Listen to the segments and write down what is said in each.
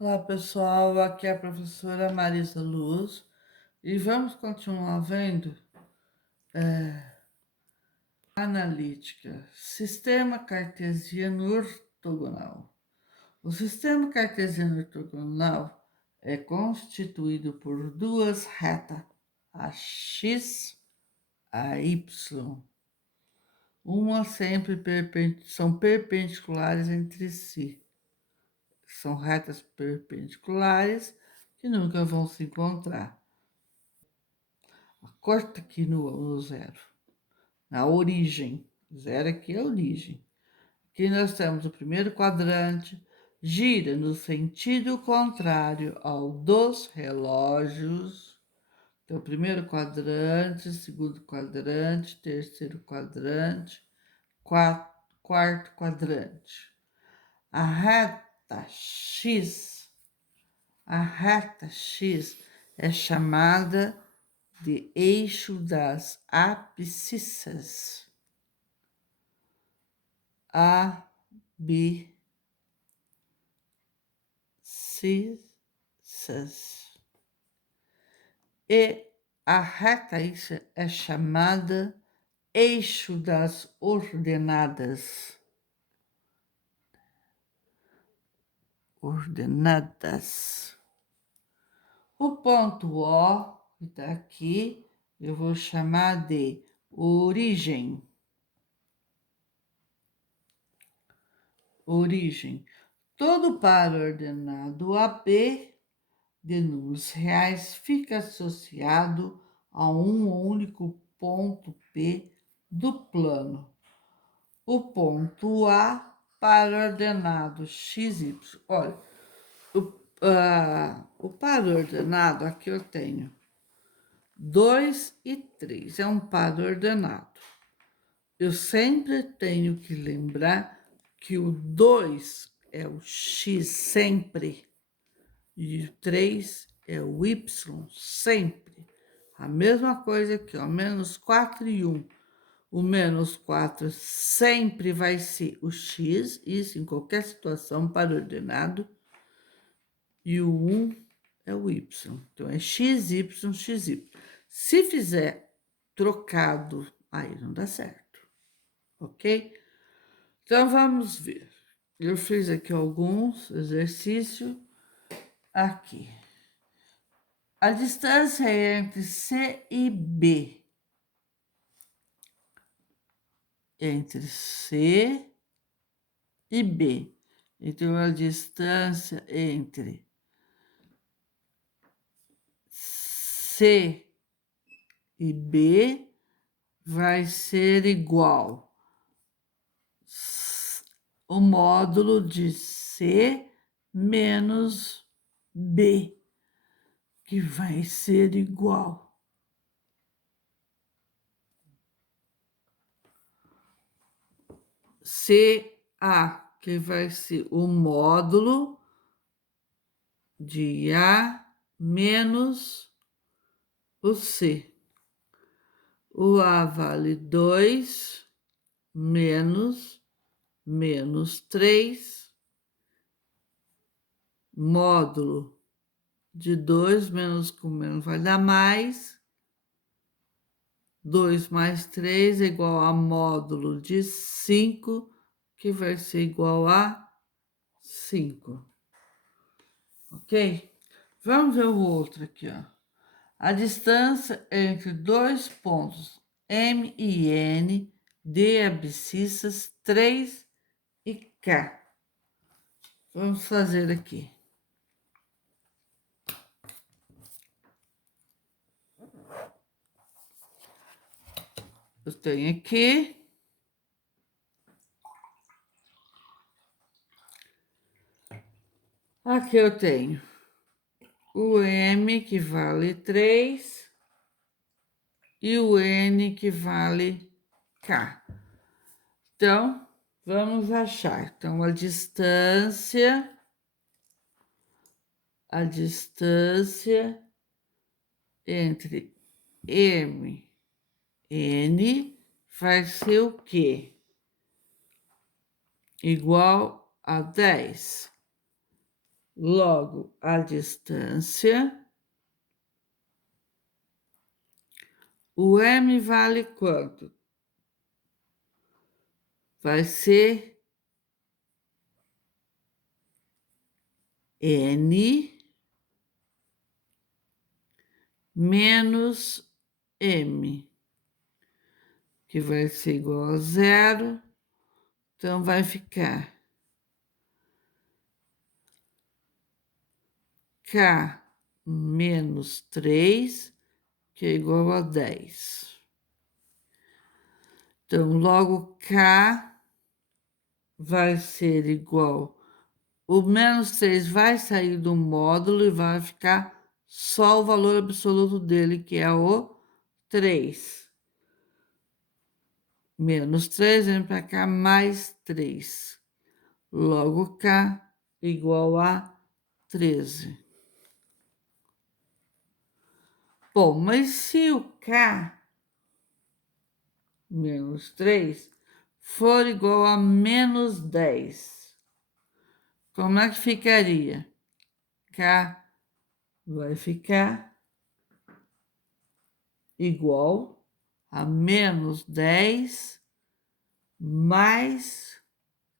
Olá, pessoal. Aqui é a professora Marisa Luz e vamos continuar vendo analítica, sistema cartesiano ortogonal. O sistema cartesiano ortogonal é constituído por duas retas, a x, a y. Uma sempre são perpendiculares entre si. São retas perpendiculares que nunca vão se encontrar. Corta aqui no zero, na origem. Zero aqui é a origem. Aqui nós temos o primeiro quadrante, gira no sentido contrário ao dos relógios. Então, primeiro quadrante, segundo quadrante, terceiro quadrante, quarto quadrante. A reta X é chamada de eixo das abscissas. Abscissas. E a reta X é chamada eixo das ordenadas. O ponto O, que está aqui, eu vou chamar de origem. Todo par ordenado AB de números reais fica associado a um único ponto P do plano. O ponto A par ordenado XY. Olha, o par ordenado, aqui eu tenho 2 e 3, é um par ordenado. Eu sempre tenho que lembrar que o 2 é o X sempre e o 3 é o Y sempre. A mesma coisa aqui, ó, menos 4 e 1. O menos 4 sempre vai ser o X, isso em qualquer situação para ordenado. E o 1 é o Y. Então, é XY, XY. Se fizer trocado, aí não dá certo. Ok? Então, vamos ver. Eu fiz aqui alguns exercícios. Aqui. A distância entre C e B. Entre C e B. Então, a distância entre C e B vai ser igual o módulo de C menos B, que vai ser igual CA, que vai ser o módulo de A menos o C. O A vale 2 menos 3, módulo de 2 menos com menos vai dar mais. 2 mais 3 é igual a módulo de 5, que vai ser igual a 5. Ok? Vamos ver o outro aqui, ó. A distância entre dois pontos M e N de abscissas 3 e K. Vamos fazer aqui. Eu tenho aqui eu tenho o M que vale 3 e o N que vale K. Então, vamos achar. Então, a distância entre M e N vai ser o quê? Igual a 10. Logo, a distância, o m vale quanto? Vai ser n menos m, que vai ser igual a zero, então vai ficar k menos 3, que é igual a 10. Então, logo k vai ser igual... O menos 3 vai sair do módulo e vai ficar só o valor absoluto dele, que é o 3. Menos 3 vem para cá, mais 3. Logo, k igual a 13. Bom, mas se o k menos 3 for igual a menos 10, como é que ficaria? K vai ficar igual a menos 10 mais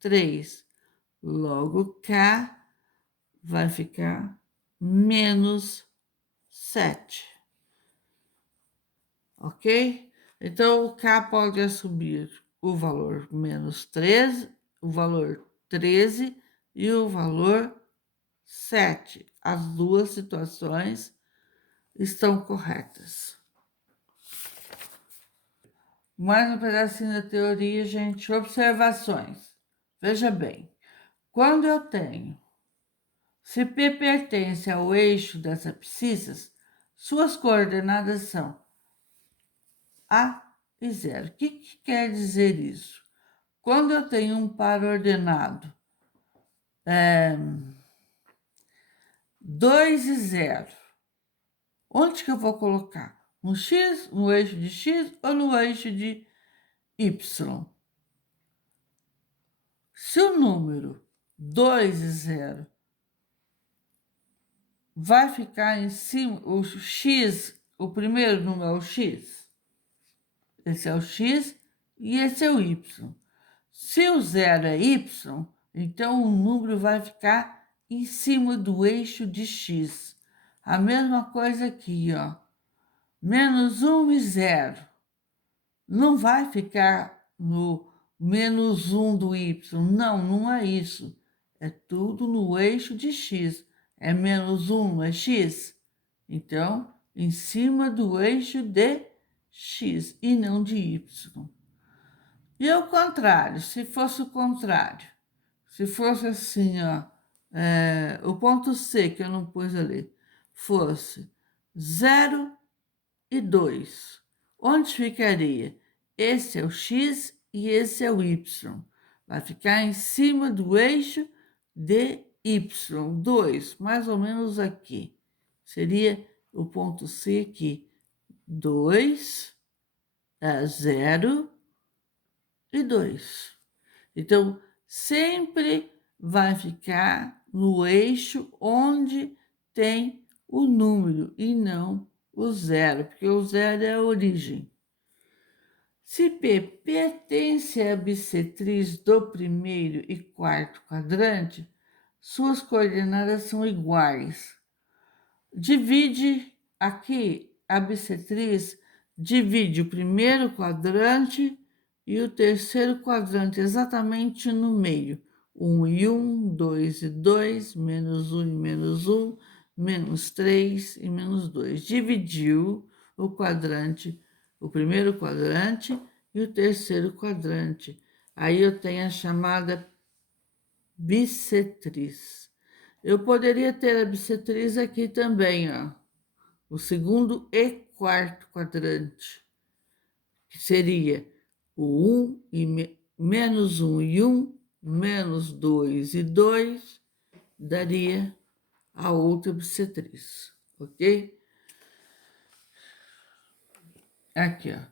3. Logo, k vai ficar menos 7. Ok? Então, o k pode assumir o valor menos 13, o valor 13 e o valor 7. As duas situações estão corretas. Mais um pedacinho da teoria, gente. Observações. Veja bem, quando eu tenho, se P pertence ao eixo das abscissas, suas coordenadas são A e 0. O que quer dizer isso? Quando eu tenho um par ordenado 2 e 0, onde que eu vou colocar? No x, no eixo de x ou no eixo de y? Se o número 2 e 0 vai ficar em cima, o x, o primeiro número é o x. Esse é o x e esse é o y. Se o 0 é y, então o número vai ficar em cima do eixo de x. A mesma coisa aqui, ó. Menos 1 e 0. Não vai ficar no menos 1 do y. Não, não é isso. É tudo no eixo de x. É menos 1, é x. Então, em cima do eixo de x e não de y. E ao contrário, se fosse o contrário, se fosse assim, ó, o ponto C, que eu não pus ali, fosse 0 e 2, onde ficaria? Esse é o x e esse é o y. Vai ficar em cima do eixo de y, 2, mais ou menos aqui. Seria o ponto C aqui, 2, 0 e 2. Então, sempre vai ficar no eixo onde tem o número e não o 0, porque o 0 é a origem. Se P pertence à bissetriz do primeiro e quarto quadrante, suas coordenadas são iguais. Divide aqui a bissetriz, divide o primeiro quadrante e o terceiro quadrante exatamente no meio. 1 e 1, 2 e 2, menos 1 e menos 1, menos 3 e menos 2. Dividiu o quadrante, o primeiro quadrante e o terceiro quadrante. Aí eu tenho a chamada bissetriz. Eu poderia ter a bissetriz aqui também, ó. O segundo e quarto quadrante, que seria o 1 e menos 1 e 1, menos 2 e 2, daria a outra bissetriz, ok? Aqui, ó.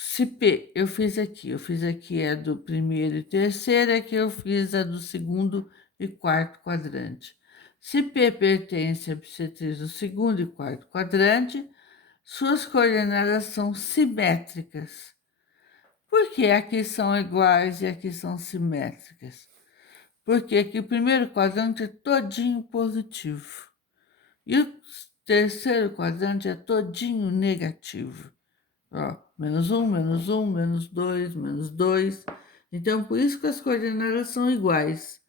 se P eu fiz aqui é do primeiro e terceiro, aqui eu fiz a do segundo e quarto quadrante. Se P pertence à bissetriz do segundo e quarto quadrante, suas coordenadas são simétricas. Por que aqui são iguais e aqui são simétricas? Porque aqui o primeiro quadrante é todinho positivo. E o terceiro quadrante é todinho negativo. Ó, -1, -1, -2, -2. Então, por isso que as coordenadas são iguais.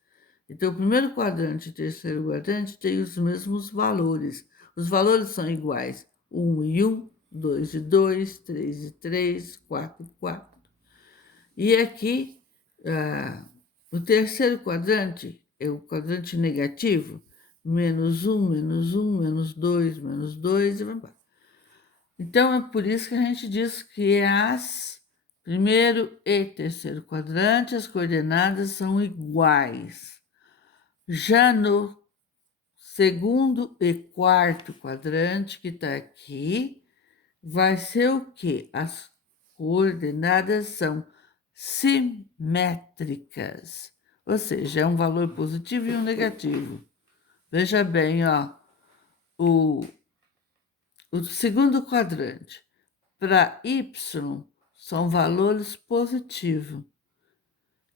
Então, o primeiro quadrante e o terceiro quadrante têm os mesmos valores. Os valores são iguais. 1 e 1, 2 e 2, 3 e 3, 4 e 4. E aqui, o terceiro quadrante é o quadrante negativo. -1, -1, -2, -2 e vai embora. Então, é por isso que a gente diz que as primeiro e terceiro quadrante, as coordenadas são iguais. Já no segundo e quarto quadrante, que está aqui, vai ser o quê? As coordenadas são simétricas, ou seja, é um valor positivo e um negativo. Veja bem, ó, o segundo quadrante, para y, são valores positivos.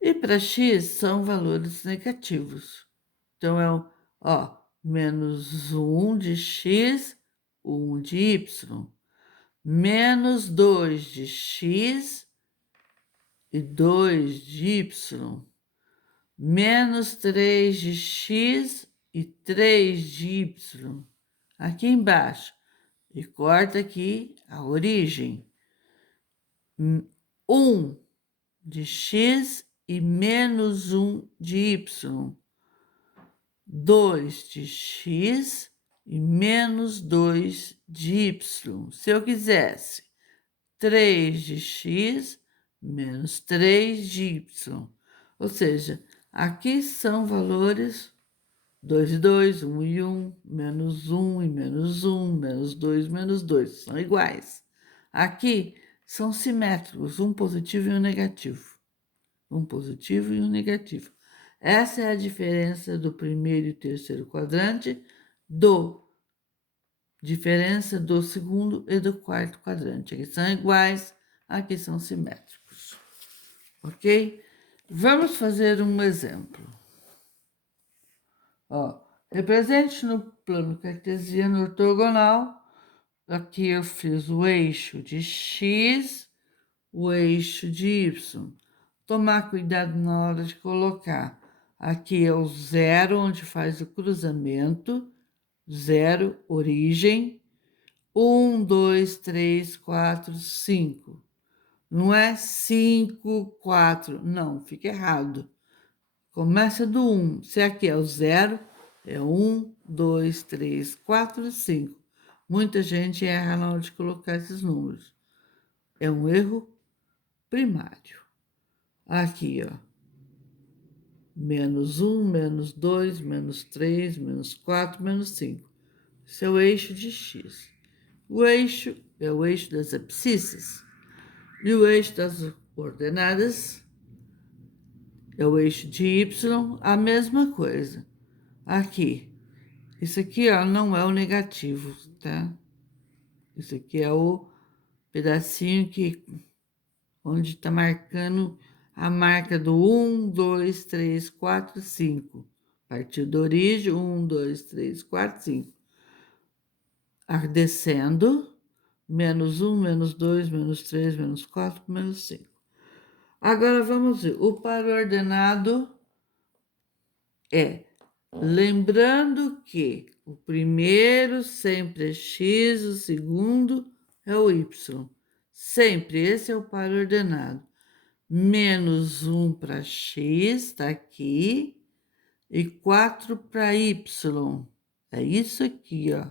E para x, são valores negativos. Então, é -1 de x, 1 de y. -2 de x e 2 de y. -3 de x e 3 de y. Aqui embaixo. E corta aqui a origem. 1 de x e -1 de y. 2 de x e -2 de y. Se eu quisesse 3 de x menos 3 de y. Ou seja, aqui são valores 2 e 2, 1 e 1, -1 e -1, -2, -2. São iguais. Aqui são simétricos, um positivo e um negativo. Um positivo e um negativo. Essa é a diferença do primeiro e terceiro quadrante, diferença do segundo e do quarto quadrante. Aqui são iguais, aqui são simétricos. Ok? Vamos fazer um exemplo. Ó, represente no plano cartesiano ortogonal. Aqui eu fiz o eixo de x, o eixo de y. Tomar cuidado na hora de colocar. Aqui é o zero, onde faz o cruzamento. Zero, origem. 1, 2, 3, 4, 5. Não é 5, 4. Não, fica errado. Começa do 1. Se aqui é o zero, é 1, 2, 3, 4, 5. Muita gente erra na hora de colocar esses números. É um erro primário. Aqui, ó. -1, -2, -3, -4, -5. Esse é o eixo de x. O eixo é o eixo das abscissas. E o eixo das ordenadas é o eixo de y, a mesma coisa. Aqui. Isso aqui, ó, não é o negativo, tá? Isso aqui é o pedacinho onde está marcando a marca do 1, 2, 3, 4, 5. Partiu da origem, 1, 2, 3, 4, 5. Descendo, -1, -2, -3, -4, -5. Agora, vamos ver. O par ordenado é, lembrando que o primeiro sempre é x, o segundo é o y. Sempre, esse é o par ordenado. -1 para x, está aqui, e 4 para y. É isso aqui, ó.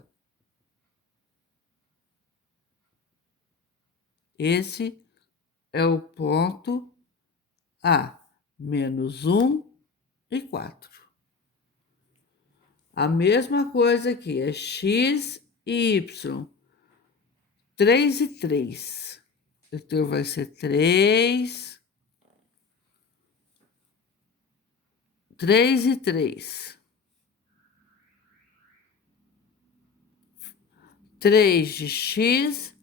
Esse é o ponto A, -1 e 4. A mesma coisa aqui, é x e y. 3 e 3. Então, vai ser 3 e 3. 3 de x,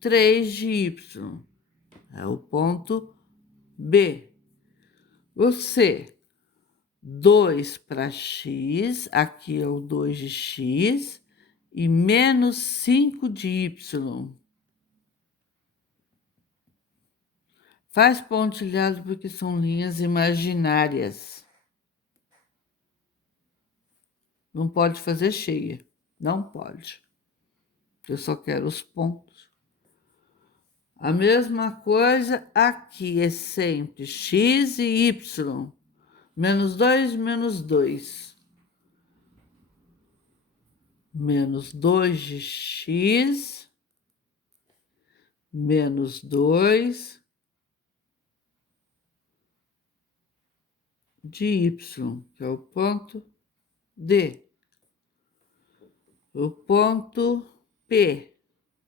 3 de y. É o ponto B. O C, 2 para x, aqui é o 2 de x, e menos 5 de y. Faz pontilhado porque são linhas imaginárias. Não pode fazer cheia. Não pode. Eu só quero os pontos. A mesma coisa aqui é sempre x e y. Menos 2, menos 2. Menos 2 de x, menos 2 de y, que é o ponto D. O ponto P,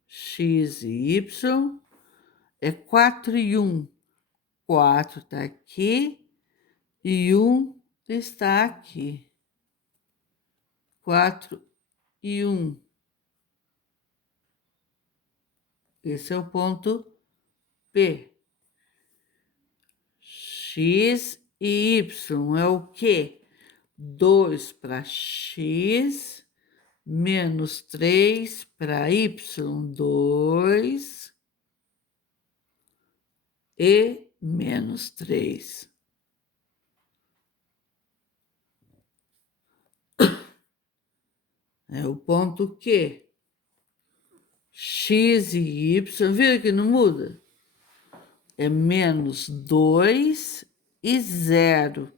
x e y, é 4 e 1. 4 está aqui e 1 está aqui. 4 e 1. Esse é o ponto P. X e y é o quê? 2 para x, menos 3 para y, 2 e menos 3. É o ponto Q. X e y, viram que não muda? É menos 2 e 0.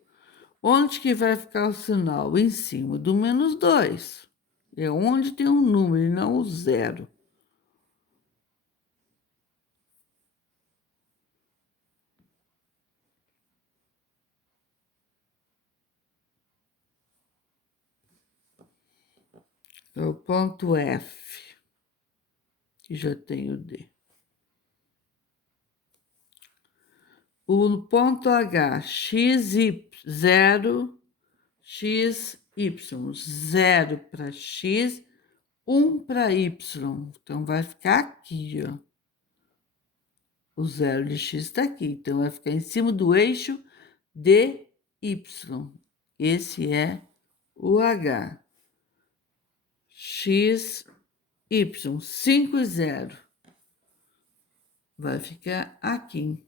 Onde que vai ficar o sinal? Em cima do menos 2. É onde tem um número e não o 0. É o ponto F, que já tem o D. O ponto H, x, y, 0, x, y. 0 para x, 1 para y. Então, vai ficar aqui, ó. O 0 de x está aqui. Então, vai ficar em cima do eixo dy. Esse é o H. X, y, 5 e 0. Vai ficar aqui.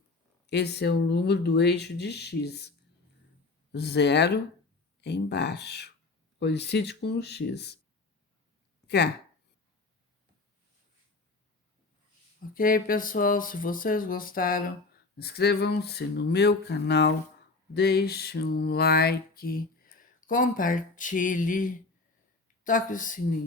Esse é o número do eixo de x. 0 é embaixo. Coincide com o x. K. Ok, pessoal? Se vocês gostaram, inscrevam-se no meu canal, deixe um like, compartilhe, toque o sininho.